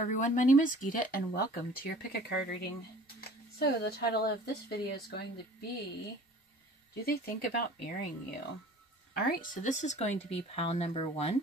everyone, my name is Geeta and welcome to your pick a card reading. So the title of this video is going to be, do they think about marrying you? Alright, so this is going to be pile number 1,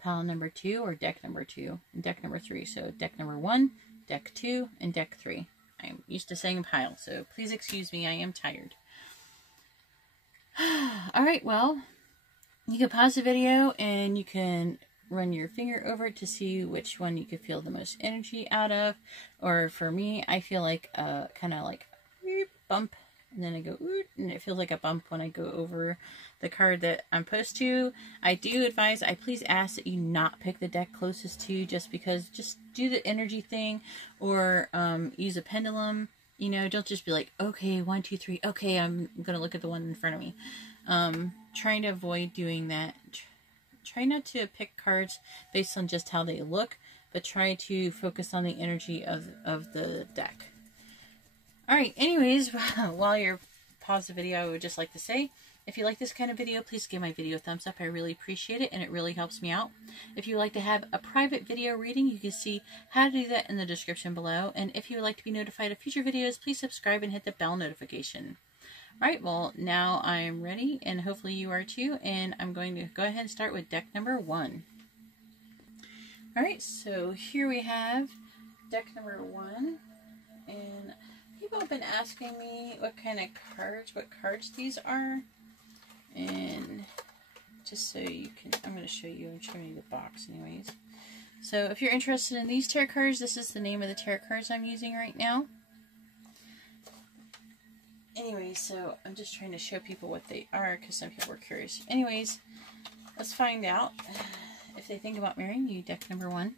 pile number 2, or deck number 2, and deck number 3. So deck number 1, deck 2, and deck 3. I'm used to saying pile, so please excuse me, I am tired. Alright, well, you can pause the video and you can run your finger over it to see which one you could feel the most energy out of. Or for me, I feel like kind of like bump, and then I go and it feels like a bump when I go over the card that I'm supposed to. I do advise, I please ask that you not pick the deck closest to you, just because just do the energy thing, or use a pendulum. You know, don't just be like, okay, 1, 2, 3, okay, I'm gonna look at the one in front of me. Trying to avoid doing that. Try not to pick cards based on just how they look, but try to focus on the energy of the deck. Alright, anyways, while you're pause the video, I would just like to say, if you like this kind of video, please give my video a thumbs up. I really appreciate it, and it really helps me out. If you would like to have a private video reading, you can see how to do that in the description below. And if you would like to be notified of future videos, please subscribe and hit the bell notification. Alright, well, now I'm ready, and hopefully you are too, and I'm going to go ahead and start with deck number 1. Alright, so here we have deck number 1, and people have been asking me what cards these are, and just so you can, I'm going to show you, I'm showing you the box anyways. So if you're interested in these tarot cards, this is the name of the tarot cards I'm using right now. Anyways, so I'm just trying to show people what they are, because some people were curious. Anyways, let's find out if they think about marrying you, deck number 1.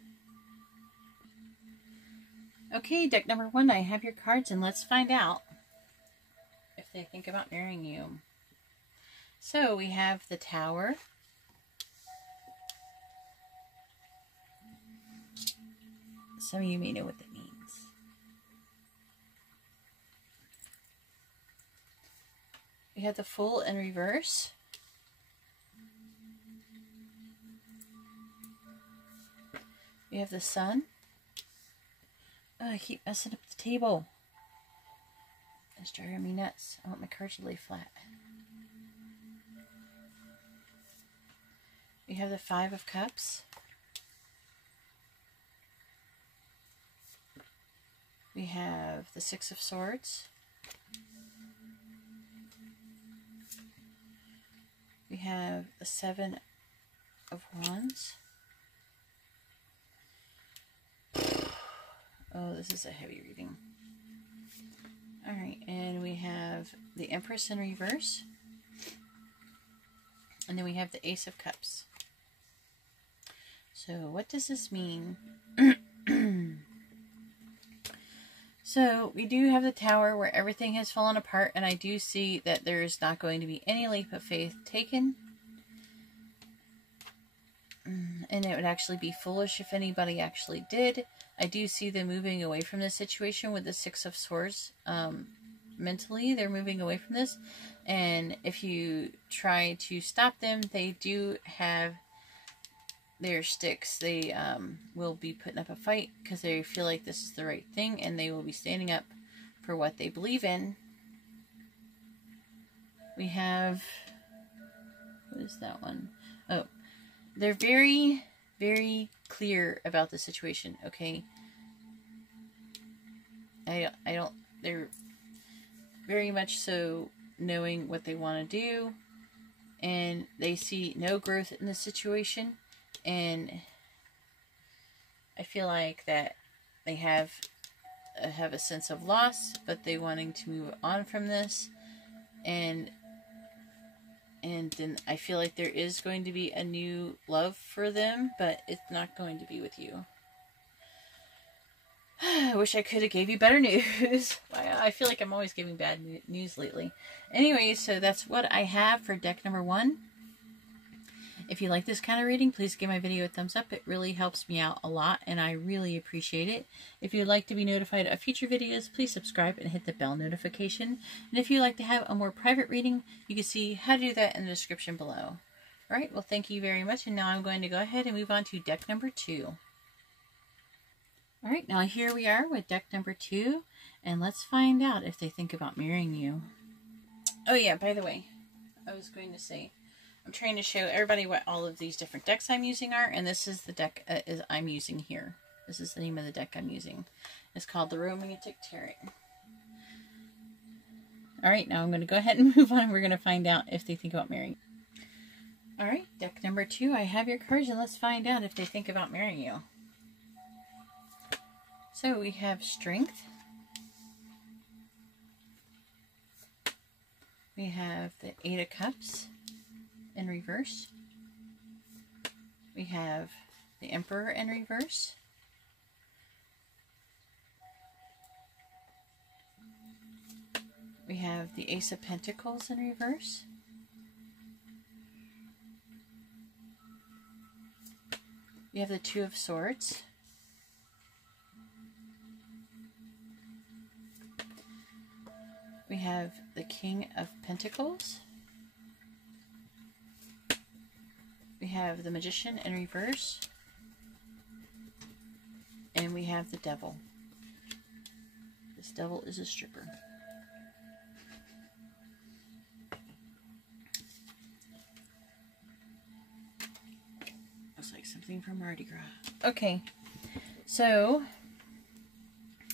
Okay, deck number 1, I have your cards, and let's find out if they think about marrying you. So we have the Tower, some of you may know what that means. We have the Fool in reverse. We have the Sun. Oh, I keep messing up the table. It's driving me nuts. I want my cards to lay flat. We have the 5 of Cups. We have the 6 of Swords. We have the 7 of Wands. Oh, this is a heavy reading. Alright, and we have the Empress in reverse. And then we have the Ace of Cups. So, what does this mean? So, we do have the Tower where everything has fallen apart, and I do see that there is not going to be any leap of faith taken. And it would actually be foolish if anybody actually did. I do see them moving away from this situation with the 6 of Swords. Mentally, they're moving away from this. And if you try to stop them, they do have their sticks. They will be putting up a fight because they feel like this is the right thing, and they will be standing up for what they believe in. We have, what is that one? Oh, they're very, very clear about the situation, okay? They're very much so knowing what they want to do, and they see no growth in the situation. And I feel like that they have a sense of loss, but they wanting to move on from this, and then I feel like there is going to be a new love for them, but it's not going to be with you. I wish I could have gave you better news. I feel like I'm always giving bad news lately. Anyway, so that's what I have for deck number 1. If you like this kind of reading, please give my video a thumbs up. It really helps me out a lot, and I really appreciate it. If you'd like to be notified of future videos, please subscribe and hit the bell notification. And if you'd like to have a more private reading, you can see how to do that in the description below. Alright, well, thank you very much, and now I'm going to go ahead and move on to deck number 2. All right, now here we are with deck number 2, and let's find out if they think about marrying you. Oh yeah, by the way, I was going to say, I'm trying to show everybody what all of these different decks I'm using are, and this is the deck I'm using here. This is the name of the deck I'm using. It's called the Romantic Tarot. All right, now I'm going to go ahead and move on. We're going to find out if they think about marrying. All right, deck number 2, I have your cards, and let's find out if they think about marrying you. So we have Strength. We have the 8 of Cups in reverse. We have the Emperor in reverse. We have the Ace of Pentacles in reverse. We have the 2 of Swords. We have the King of Pentacles. We have the Magician in reverse. And we have the Devil. This Devil is a stripper. Looks like something from Mardi Gras. Okay, so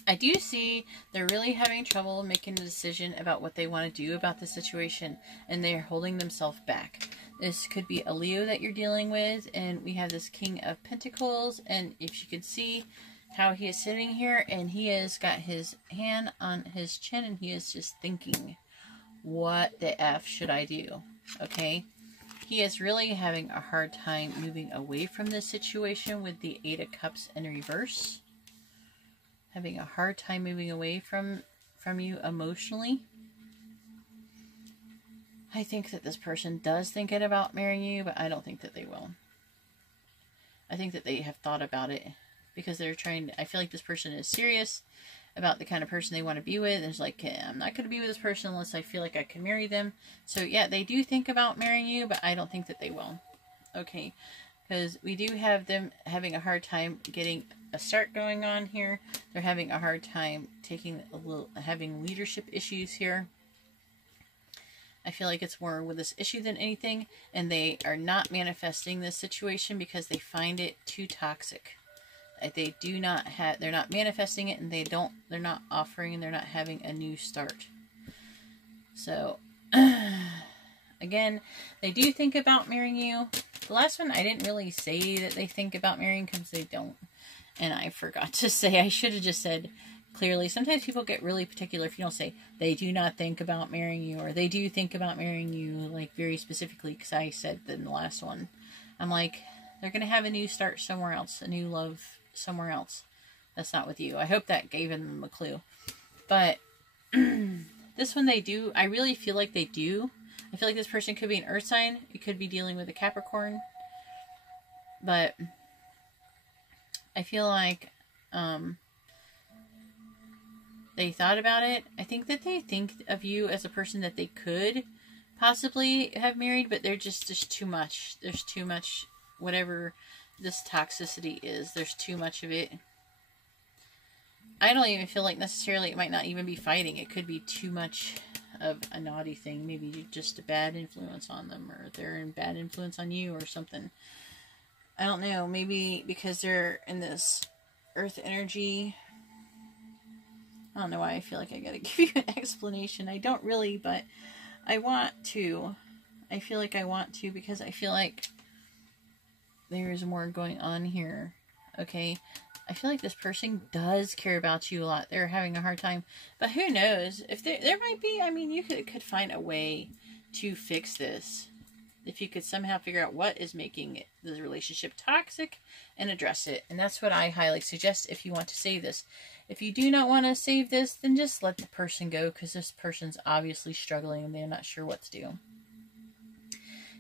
I do see they're really having trouble making a decision about what they want to do about the situation, and they're holding themselves back. This could be a Leo that you're dealing with, and we have this King of Pentacles, and if you can see how he is sitting here, and he has got his hand on his chin, and he is just thinking, what the F should I do? Okay, he is really having a hard time moving away from this situation with the 8 of Cups in reverse. Having a hard time moving away from you emotionally. I think that this person does think about marrying you, but I don't think that they will. I think that they have thought about it because they're trying to, I feel like this person is serious about the kind of person they want to be with. It's like, I'm not going to be with this person unless I feel like I can marry them. So yeah, they do think about marrying you, but I don't think that they will. Okay, because we do have them having a hard time getting a start going on here. They're having a hard time having leadership issues here. I feel like it's more with this issue than anything, and they are not manifesting this situation because they find it too toxic. They do not have, they're not manifesting it, and they're not offering, and they're not having a new start. So, again, they do think about marrying you. The last one, I didn't really say that they think about marrying because they don't. And I forgot to say, I should have just said clearly. Sometimes people get really particular if you don't say, they do not think about marrying you, or they do think about marrying you, like very specifically, because I said that in the last one. I'm like, they're going to have a new start somewhere else, a new love somewhere else. That's not with you. I hope that gave them a clue. But this one they do, I really feel like they do. I feel like this person could be an earth sign. It could be dealing with a Capricorn. But I feel like they thought about it. I think that they think of you as a person that they could possibly have married, but they're just, there's too much. There's too much, whatever this toxicity is, there's too much of it. I don't even feel like necessarily it might not even be fighting. It could be too much of a naughty thing. Maybe just a bad influence on them, or they're in bad influence on you or something. I don't know. Maybe because they're in this earth energy. I don't know why I feel like I gotta give you an explanation. I don't really, but I want to. I feel like I want to because I feel like there's more going on here. Okay? I feel like this person does care about you a lot. They're having a hard time. But who knows? If there might be, I mean, you could find a way to fix this. If you could somehow figure out what is making the relationship toxic and address it. And that's what I highly suggest if you want to save this. If you do not want to save this, then just let the person go, because this person's obviously struggling and they're not sure what to do.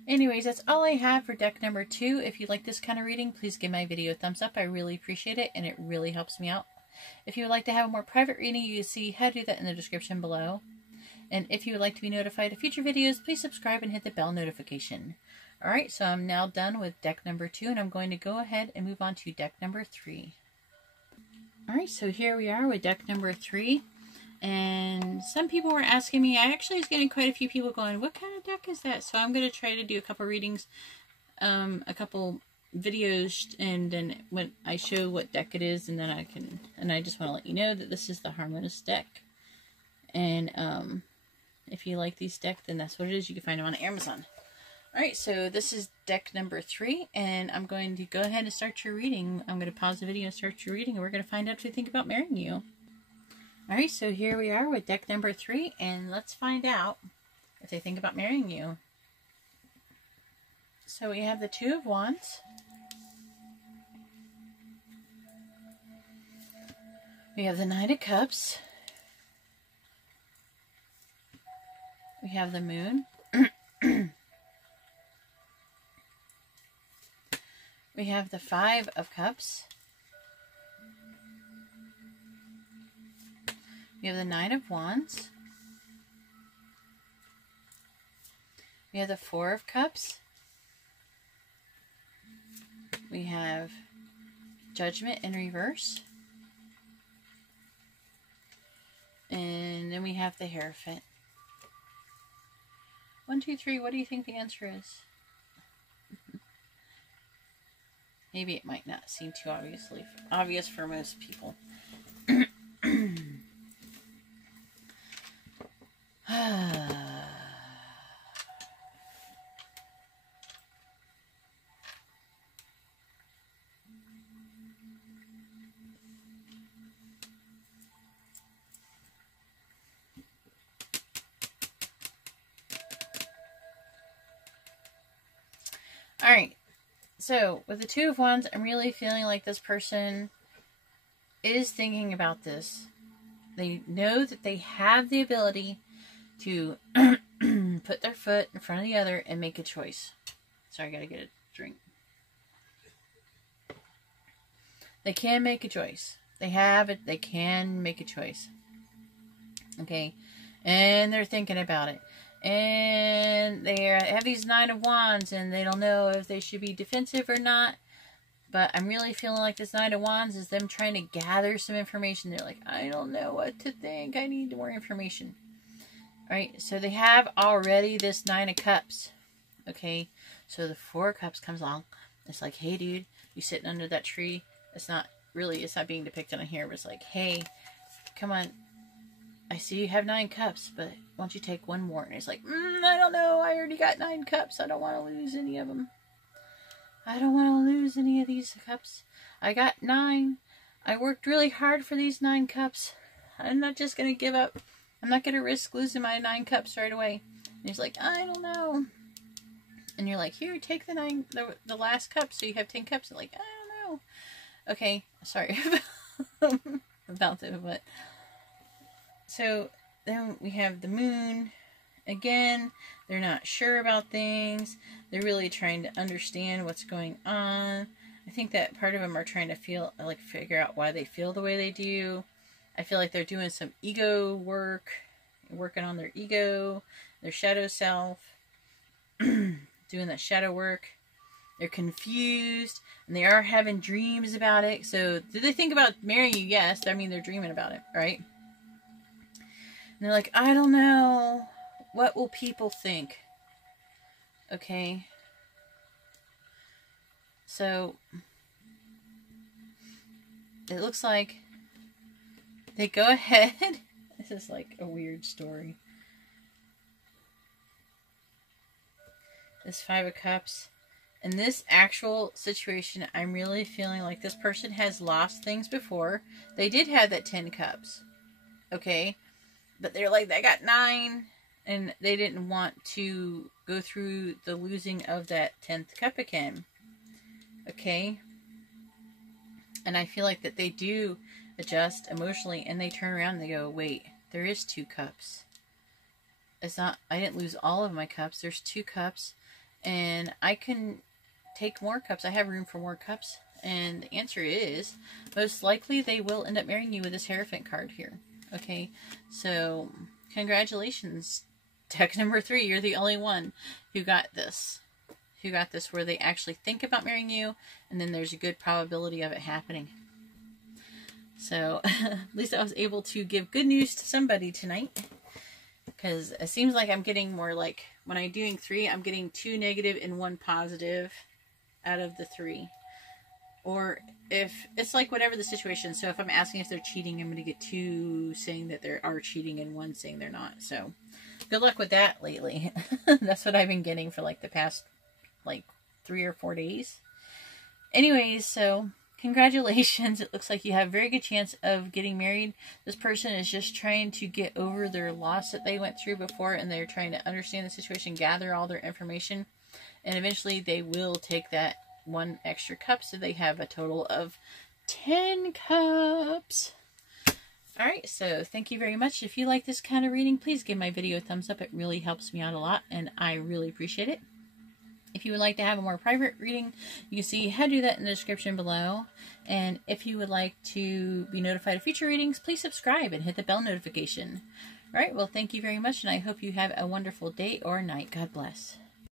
Anyways, that's all I have for deck number 2. If you like this kind of reading, please give my video a thumbs up. I really appreciate it, and it really helps me out. If you would like to have a more private reading, you can see how to do that in the description below. And if you would like to be notified of future videos, please subscribe and hit the bell notification. Alright, so I'm now done with deck number 2, and I'm going to go ahead and move on to deck number 3. Alright, so here we are with deck number 3. And some people were asking me, I actually was getting quite a few people going, what kind of deck is that? So I'm going to try to do a couple readings, a couple videos, and then when I show what deck it is, and then I just want to let you know that this is the Harmonious deck. And if you like these decks, then that's what it is. You can find them on Amazon. Alright, so this is deck number 3, and I'm going to go ahead and start your reading. I'm going to pause the video and start your reading, and we're going to find out if they think about marrying you. Alright, so here we are with deck number 3, and let's find out if they think about marrying you. So we have the Two of Wands. We have the Knight of Cups. We have the Moon. We have the Five of Cups. We have the Nine of Wands. We have the Four of Cups. We have Judgment in reverse. And then we have the Hierophant. 1, 2, 3. What do you think the answer is? Maybe it might not seem too obvious for most people. Alright, so with the Two of Wands, I'm really feeling like this person is thinking about this. They know that they have the ability to put their foot in front of the other and make a choice. Sorry, I gotta get a drink. They can make a choice. They have it. They can make a choice. Okay, and they're thinking about it. And they have these Nine of Wands, and they don't know if they should be defensive or not. But I'm really feeling like this Nine of Wands is them trying to gather some information. They're like, I don't know what to think. I need more information. Alright, so they have already this Nine of Cups. Okay, so the Four of Cups comes along. It's like, hey dude, you sitting under that tree. It's not being depicted on here, but it's like, hey, come on. I see you have 9 cups, but why don't you take one more? And it's like, I don't know. I already got 9 cups. I don't want to lose any of them. I don't want to lose any of these cups. I got 9. I worked really hard for these 9 cups. I'm not just going to give up. I'm not going to risk losing my 9 cups right away. And he's like, I don't know. And you're like, here, take the last cup so you have 10 cups. And like, I don't know. Okay, sorry about that, but... So, then we have the Moon. Again, they're not sure about things. They're really trying to understand what's going on. I think that part of them are trying to figure out why they feel the way they do. I feel like they're doing some ego work, working on their ego, their shadow self, doing that shadow work. They're confused, and they are having dreams about it. So, do they think about marrying you? Yes. I mean, they're dreaming about it, right? And they're like, I don't know. What will people think? Okay. So, it looks like they go ahead. This is like a weird story. This Five of Cups. In this actual situation, I'm really feeling like this person has lost things before. They did have that 10 cups. Okay? But they're like, they got 9, and they didn't want to go through the losing of that 10th cup again. Okay? And I feel like that they do adjust emotionally, and they turn around and they go, wait, there is 2 cups. It's not, I didn't lose all of my cups. There's 2 cups, and I can take more cups. I have room for more cups. And the answer is, most likely they will end up marrying you with this Hierophant card here. Okay, so congratulations, deck number 3. You're the only one who got this. Who got this where they actually think about marrying you, and then there's a good probability of it happening. So at least I was able to give good news to somebody tonight. Because it seems like I'm getting more like, when I'm doing 3, I'm getting 2 negative and 1 positive out of the 3. Or if it's like whatever the situation. So if I'm asking if they're cheating, I'm going to get 2 saying that they are cheating and 1 saying they're not. So good luck with that lately. That's what I've been getting for like the past like 3 or 4 days. Anyways, so congratulations. It looks like you have a very good chance of getting married. This person is just trying to get over their loss that they went through before, and they're trying to understand the situation, gather all their information, and eventually they will take that 1 extra cup, so they have a total of 10 cups. Alright, so thank you very much. If you like this kind of reading, please give my video a thumbs up. It really helps me out a lot, and I really appreciate it. If you would like to have a more private reading, you can see how to do that in the description below. And if you would like to be notified of future readings, please subscribe and hit the bell notification. Alright, well, thank you very much, and I hope you have a wonderful day or night. God bless.